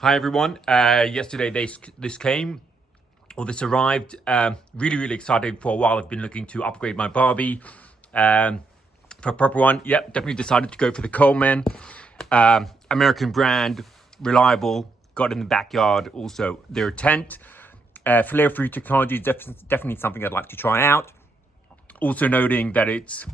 Hi everyone. Yesterday this came, or this arrived. Really excited. For a while I've been looking to upgrade my Barbie for a proper one. Yep, definitely decided to go for the Coleman. American brand, reliable, got in the backyard. Also their tent. Flare-free technology is definitely something I'd like to try out. Also noting that it's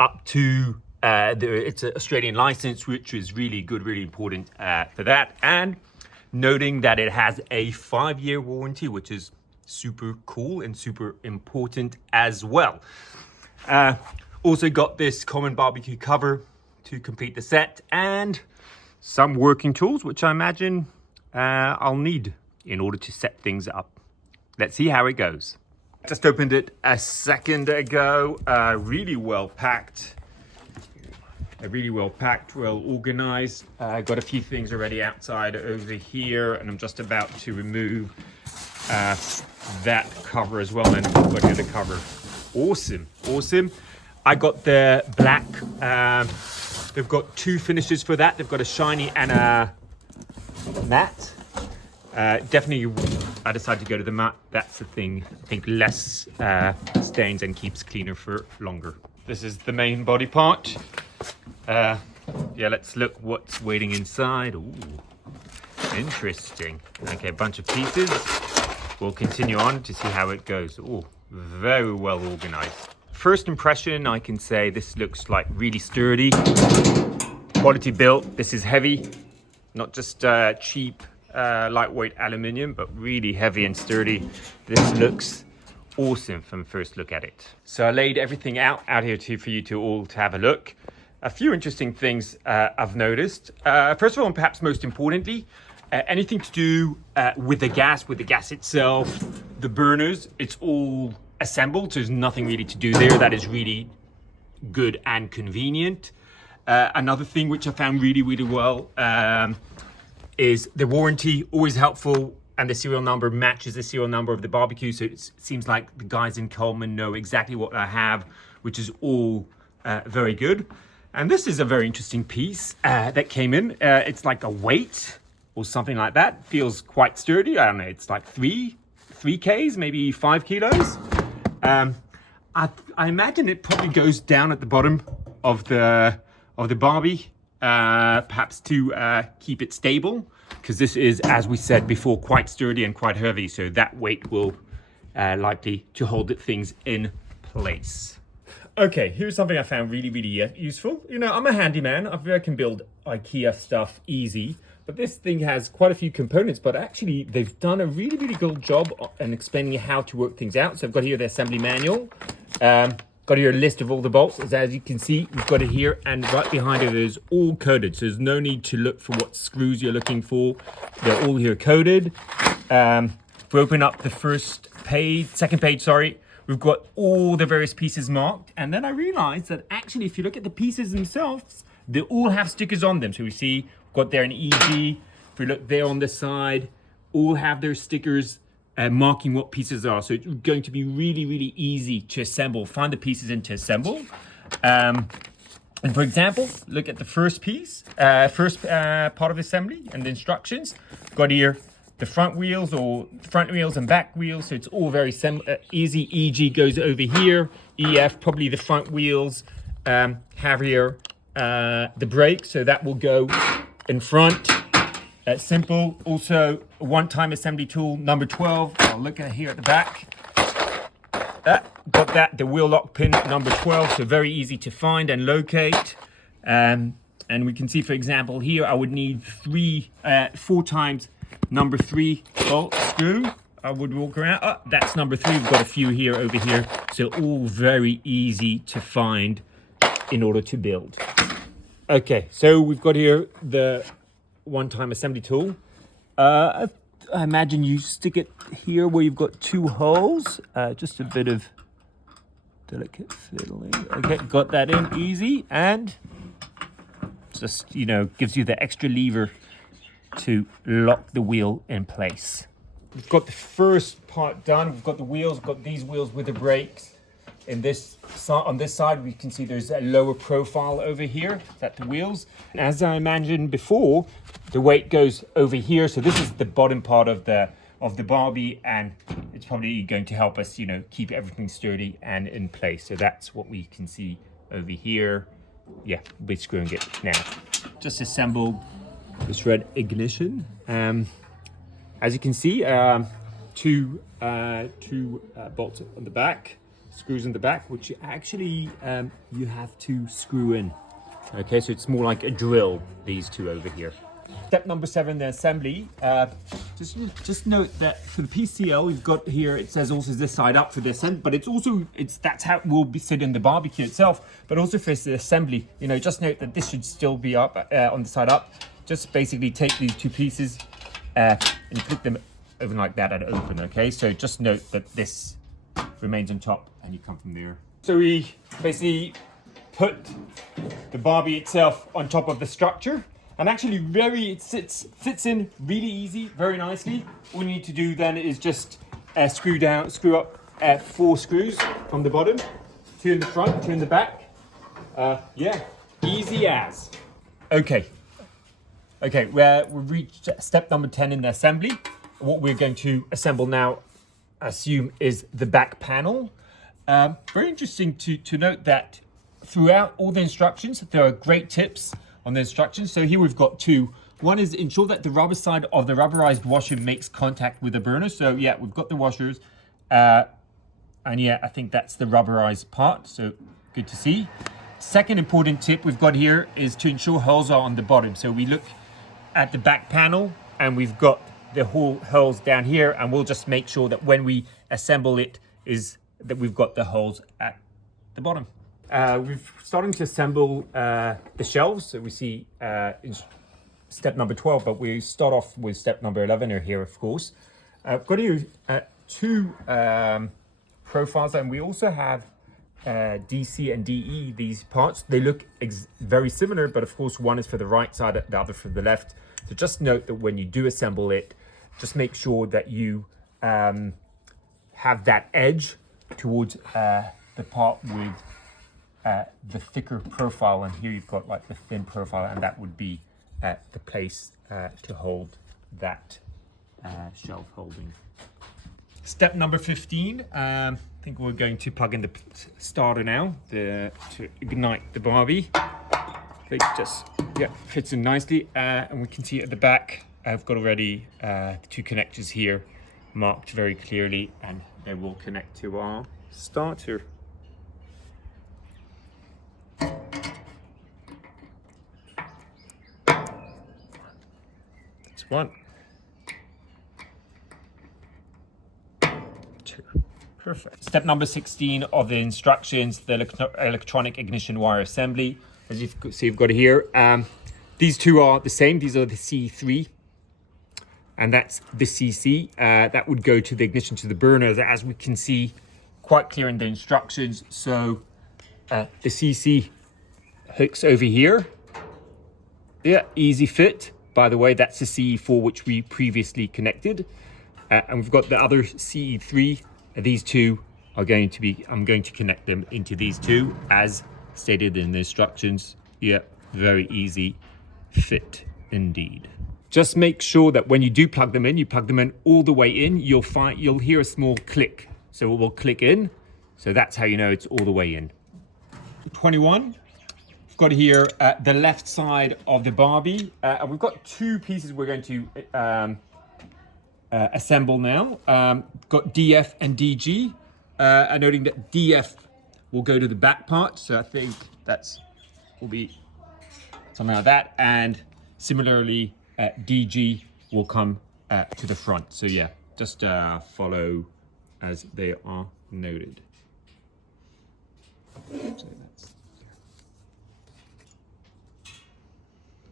up to it's an Australian license, which is really good, really important for that. And noting that it has a 5-year warranty, which is super cool and super important as well. Also got this Coleman BBQ cover to complete the set, and some working tools, which I imagine I'll need in order to set things up. Let's see how it goes. Just opened it a second ago. Really well packed. Well organized. Got a few things already outside over here, and I'm just about to remove that cover as well. And I've got the other cover. Awesome. I got the black. They've got two finishes for that. They've got a shiny and a matte. Definitely, I decided to go to the matte. That's the thing. I think less stains and keeps cleaner for longer. This is the main body part. Yeah, let's look what's waiting inside. Ooh, interesting. Okay, a bunch of pieces. We'll continue on to see how it goes. Ooh, very well organized. First impression, I can say this looks like really sturdy. Quality built. This is heavy, not just cheap, lightweight aluminium, but really heavy and sturdy. This looks awesome from first look at it. So I laid everything out here for you to all to have a look. A few interesting things I've noticed. First of all, and perhaps most importantly, anything to do with the gas itself, the burners, it's all assembled. So there's nothing really to do there. That is really good and convenient. Another thing which I found really well is the warranty, always helpful. And the serial number matches the serial number of the barbecue. So it seems like the guys in Coleman know exactly what I have, which is all very good. And this is a very interesting piece that came in. It's like a weight or something like that. Feels quite sturdy. I don't know, it's like 3 Ks, maybe 5 kilos. I imagine it probably goes down at the bottom of the Barbie, perhaps to keep it stable, because this is, as we said before, quite sturdy and quite heavy. So that weight will likely to hold things in place. Okay, here's something I found really useful. You know, I'm a handyman. I can build IKEA stuff easy, but this thing has quite a few components, but actually they've done a really good job in explaining how to work things out. So I've got here the assembly manual. Got here a list of all the bolts. As you can see, we've got it here, and right behind it is all coded. So there's no need to look for what screws you're looking for. They're all here coded. If we open up the second page, we've got all the various pieces marked. And then I realized that actually, if you look at the pieces themselves, they all have stickers on them. So we see, we've got there an EG. If we look there on the side, all have their stickers marking what pieces are. So it's going to be really easy to assemble, find the pieces and to assemble. And for example, look at the first piece, part of assembly and the instructions. Got here the front wheels and back wheels. So it's all very easy. EG goes over here. EF, probably the front wheels, have here the brake. So that will go in front. Simple. Also, a one-time assembly tool, number 12. I'll look at here at the back. Got that, the wheel lock pin, number 12. So very easy to find and locate. And we can see, for example, here I would need 4 times number 3 bolt screw. I would walk around. That's number 3. We've got a few here over here. So all very easy to find in order to build. Okay, so we've got here the one-time assembly tool. I imagine you stick it here where you've got 2 holes. Just a bit of delicate fiddling. Okay, got that in easy, and just, you know, gives you the extra lever to lock the wheel in place. We've got the first part done. We've got the wheels. We've got these wheels with the brakes. in this on this side, we can see there's a lower profile over here, at the wheels. As I mentioned before, the weight goes over here. So this is the bottom part of the Barbie, and it's probably going to help us, you know, keep everything sturdy and in place. So that's what we can see over here. Yeah, we're screwing it now. Just assembled this red ignition. As you can see, two bolts on the back, screws in the back, which actually you have to screw in. Okay, so it's more like a drill, these two over here. Step number 7, the assembly. Just note that for the PCL, we've got here, it says also this side up for the assembly, but that's how it will be sit in the barbecue itself, but also for the assembly. You know, just note that this should still be up on the side up. Just basically take these two pieces and you click them over like that and open, okay? So just note that this remains on top and you come from there. So we basically put the Barbie itself on top of the structure, and actually it fits in really easy, very nicely. All we need to do then is just screw up 4 screws from the bottom, 2 in the front, 2 in the back. Yeah, easy as. Okay, we've reached step number 10 in the assembly. What we're going to assemble now, I assume, is the back panel. Very interesting to note that throughout all the instructions, there are great tips on the instructions. So here we've got 2. One is ensure that the rubber side of the rubberized washer makes contact with the burner. So yeah, we've got the washers. And yeah, I think that's the rubberized part. So good to see. Second important tip we've got here is to ensure holes are on the bottom. So we look at the back panel and we've got the holes down here, and we'll just make sure that when we assemble it is that we've got the holes at the bottom. We're starting to assemble the shelves. So we see in step number 12, but we start off with step number 11 here, of course. I've got here 2 profiles, and we also have DC and DE, these parts. They look very similar, but of course one is for the right side, the other for the left. So just note that when you do assemble it, just make sure that you have that edge towards the part with the thicker profile, and here you've got like the thin profile, and that would be the place to hold that shelf holding. Step number 15, I think we're going to plug in the starter now to ignite the Barbie. It just fits in nicely, and we can see at the back I've got already the 2 connectors here marked very clearly, and they will connect to our starter. That's 1, 2. Perfect. Step number 16 of the instructions, the electronic ignition wire assembly. As you can see, you've got it here. These 2 are the same. These are the C3, and that's the CC. That would go to the ignition to the burner, as we can see quite clear in the instructions. So the CC hooks over here. Yeah, easy fit. By the way, that's the CE4 which we previously connected. And we've got the other CE3. These 2 are going to be, I'm going to connect them into these 2 as stated in the instructions. Yeah, very easy fit indeed. Just make sure that when you do plug them in, you plug them in all the way in. You'll hear a small click. So it will click in. So that's how you know it's all the way in. 21. We've got here the left side of the Barbie. And we've got 2 pieces we're going to assemble now. Got DF and DG. Noting that DF will go to the back part. So I think will be something like that. And similarly, DG will come to the front. So yeah, just follow as they are noted. So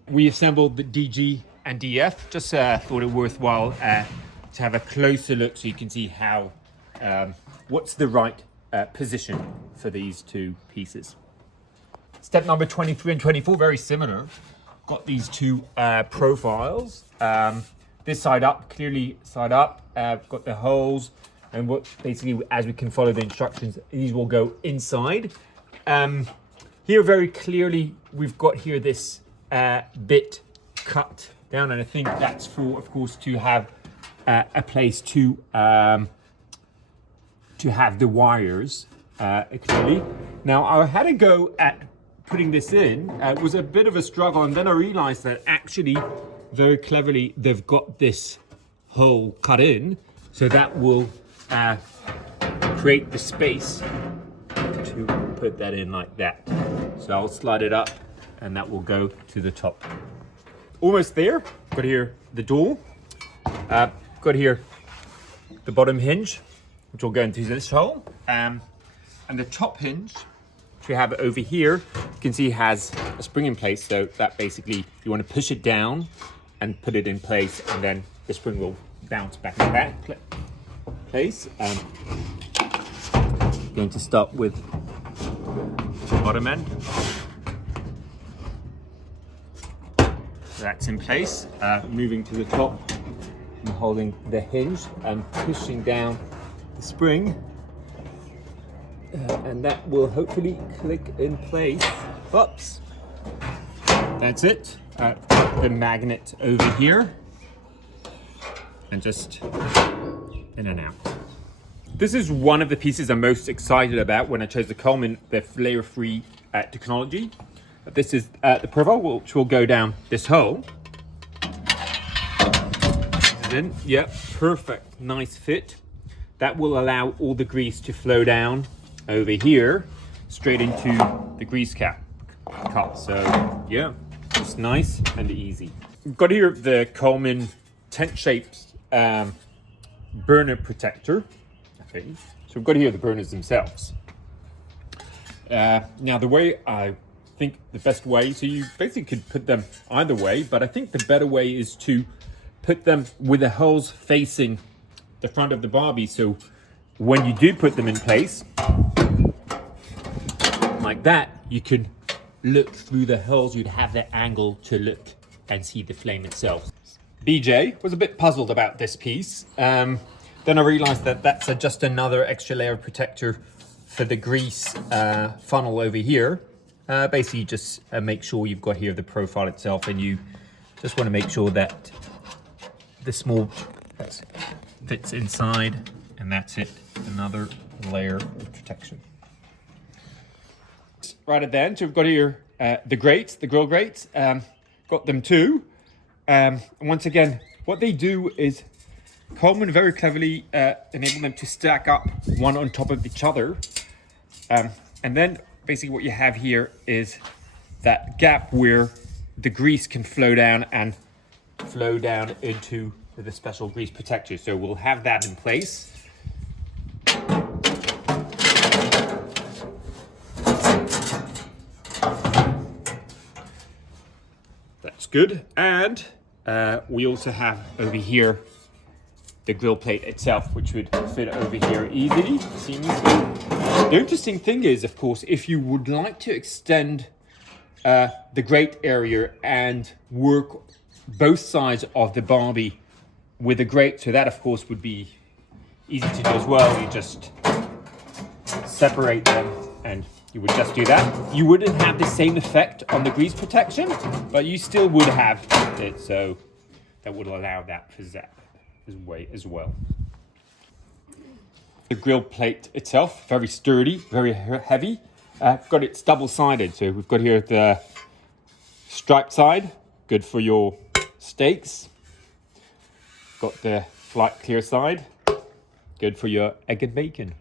we assembled the DG and DF. Just thought it worthwhile to have a closer look so you can see how what's the right position for these 2 pieces. Step number 23 and 24, very similar. Got these 2 profiles. This side up, clearly side up. Got the holes And what basically, as we can follow the instructions, these will go inside. Here very clearly, we've got here this bit cut down, and I think that's for, of course, to have a place to have the wires clearly. Now, I had a go at putting this in. It was a bit of a struggle, and then I realized that actually, very cleverly, they've got this hole cut in, so that will create the space to put that in like that. So I'll slide it up, and that will go to the top. Almost there. Got here the door. Got here the bottom hinge, which will go into this hole. And the top hinge, which we have over here, you can see has a spring in place. So that basically, you want to push it down and put it in place, and then the spring will bounce back in that place. Going to start with the bottom end. That's in place. Moving to the top and holding the hinge and pushing down the spring, and that will hopefully click in place. Oops. That's it. The magnet over here, and just in and out. This is one of the pieces I'm most excited about when I chose the Coleman, the flare-free technology. This is the profile, which will go down this hole. In. Yep, perfect, nice fit. That will allow all the grease to flow down over here, straight into the grease cap cup. So yeah, it's nice and easy. We've got here the Coleman tent-shaped burner protector, I think. So we've got here the burners themselves. Now the way I think the best way, so you basically could put them either way, but I think the better way is to put them with the holes facing the front of the Barbie. So when you do put them in place, like that, you can look through the holes. You'd have the angle to look and see the flame itself. BJ was a bit puzzled about this piece. Then I realized that that's just another extra layer of protector for the grease funnel over here. Basically, just make sure you've got here the profile itself, and you just want to make sure that the small fits inside, and that's it. Another layer of protection. Right at the end, so we've got here the grates, the grill grates. Got them too. And once again, what they do is Coleman very cleverly enable them to stack up one on top of each other. And then basically what you have here is that gap where the grease can flow down and flow down into the special grease protector. So we'll have that in place. That's good. And we also have over here the grill plate itself, which would fit over here easily, seamlessly. The interesting thing is, of course, if you would like to extend the grate area and work both sides of the Barbie with a grate, so that of course would be easy to do as well. You just separate them and you would just do that. You wouldn't have the same effect on the grease protection, but you still would have it, so that would allow that for that way as well. The grill plate itself, very sturdy, very heavy. I've got it double-sided, so we've got here the striped side, good for your steaks. Got the flight clear side, good for your egg and bacon.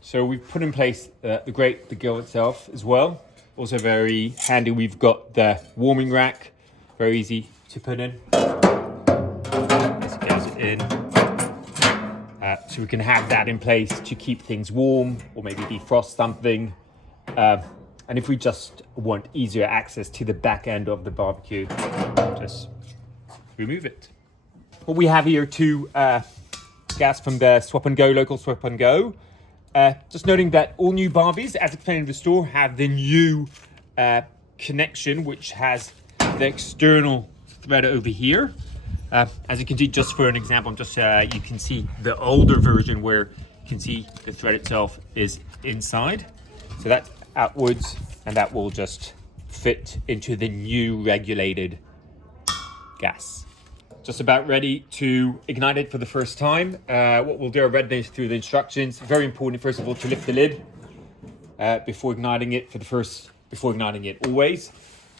So we've put in place the grate, the grill itself as well. Also very handy, we've got the warming rack, very easy to put in. This goes in. So we can have that in place to keep things warm or maybe defrost something. And if we just want easier access to the back end of the barbecue, just remove it. What we have here two gas from the Swap and Go, local Swap and Go. Just noting that all new Barbies, as explained in the store, have the new connection, which has the external thread over here. As you can see, just for an example, you can see the older version where you can see the thread itself is inside. So that's outwards, and that will just fit into the new regulated gas. Just about ready to ignite it for the first time. What we'll do, I read this through the instructions. Very important, first of all, to lift the lid before igniting it always.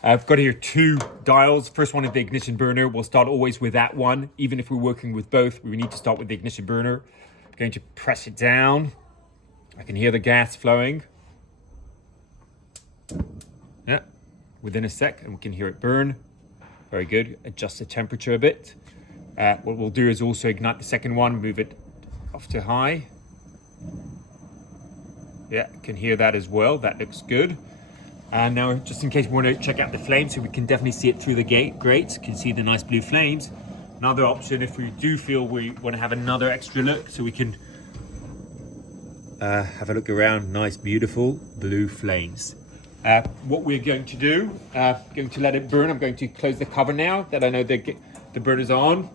I've got here 2 dials. First one is the ignition burner. We'll start always with that one. Even if we're working with both, we need to start with the ignition burner. I'm going to press it down. I can hear the gas flowing. Yeah, within a sec, and we can hear it burn. Very good. Adjust the temperature a bit. What we'll do is also ignite the second one, move it off to high. Yeah, can hear that as well. That looks good. And now, just in case we want to check out the flames, so we can definitely see it through the grates. You can see the nice blue flames. Another option, if we do feel we want to have another extra look, so we can have a look around. Nice, beautiful blue flames. What we're going to do, going to let it burn. I'm going to close the cover now that I know the burner's on.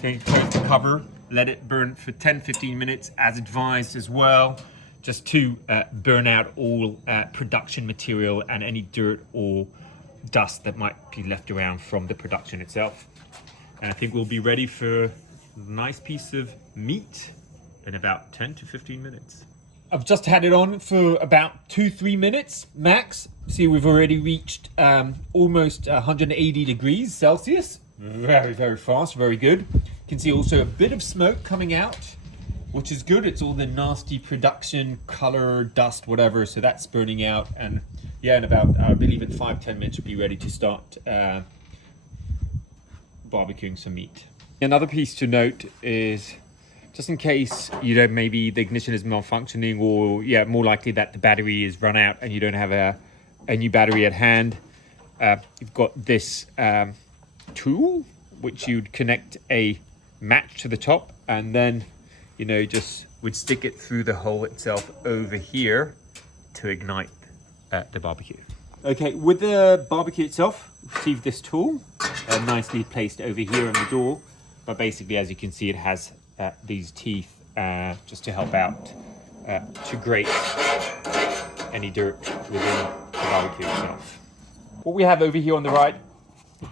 Going to close the cover, let it burn for 10-15 minutes as advised as well, just to burn out all production material and any dirt or dust that might be left around from the production itself. And I think we'll be ready for a nice piece of meat in about 10 to 15 minutes. I've just had it on for about 2-3 minutes max. See, we've already reached almost 180 degrees Celsius. Very, very fast, very good. You can see also a bit of smoke coming out, which is good. It's all the nasty production, color, dust, whatever. So that's burning out. And yeah, in about, I believe in 5-10 minutes, we'll be ready to start barbecuing some meat. Another piece to note is, just in case, you know, maybe the ignition is malfunctioning, or yeah, more likely that the battery is run out and you don't have a new battery at hand. You've got this tool, which you'd connect a match to the top, and then, you know, just would stick it through the hole itself over here to ignite the barbecue. Okay, with the barbecue itself, receive this tool, nicely placed over here on the door. But basically, as you can see, it has these teeth just to help out to grate any dirt within the barbecue itself. What we have over here on the right,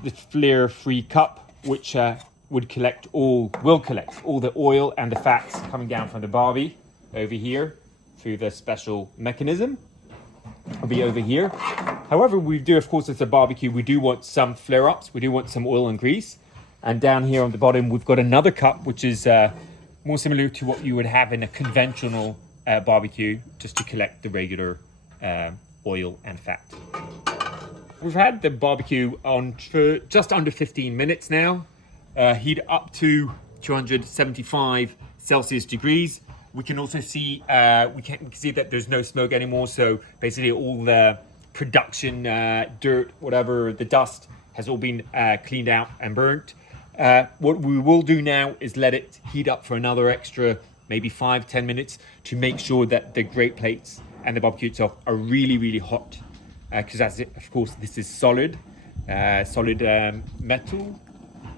the flare-free cup, which will collect all the oil and the fats coming down from the barbie over here through the special mechanism. It'll be over here. However, we do, of course, it's a barbecue, we do want some flare-ups, we do want some oil and grease. And down here on the bottom, we've got another cup, which is more similar to what you would have in a conventional barbecue, just to collect the regular oil and fat. We've had the barbecue on for just under 15 minutes now. Heat up to 275 Celsius degrees. We can also see we can see that there's no smoke anymore. So basically, all the production dirt, whatever the dust, has all been cleaned out and burnt. What we will do now is let it heat up for another extra maybe 5-10 minutes to make sure that the grate plates and the barbecue itself are really, really hot. Because of course, this is solid metal.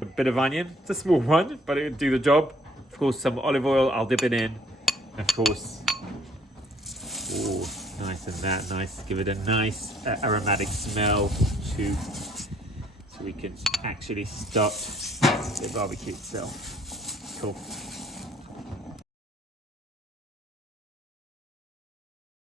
A bit of onion. It's a small one, but it'll do the job. Of course, some olive oil. I'll dip it in. And of course, oh, nice and that nice. Give it a nice aromatic smell too, so we can actually start the barbecue itself. Cool.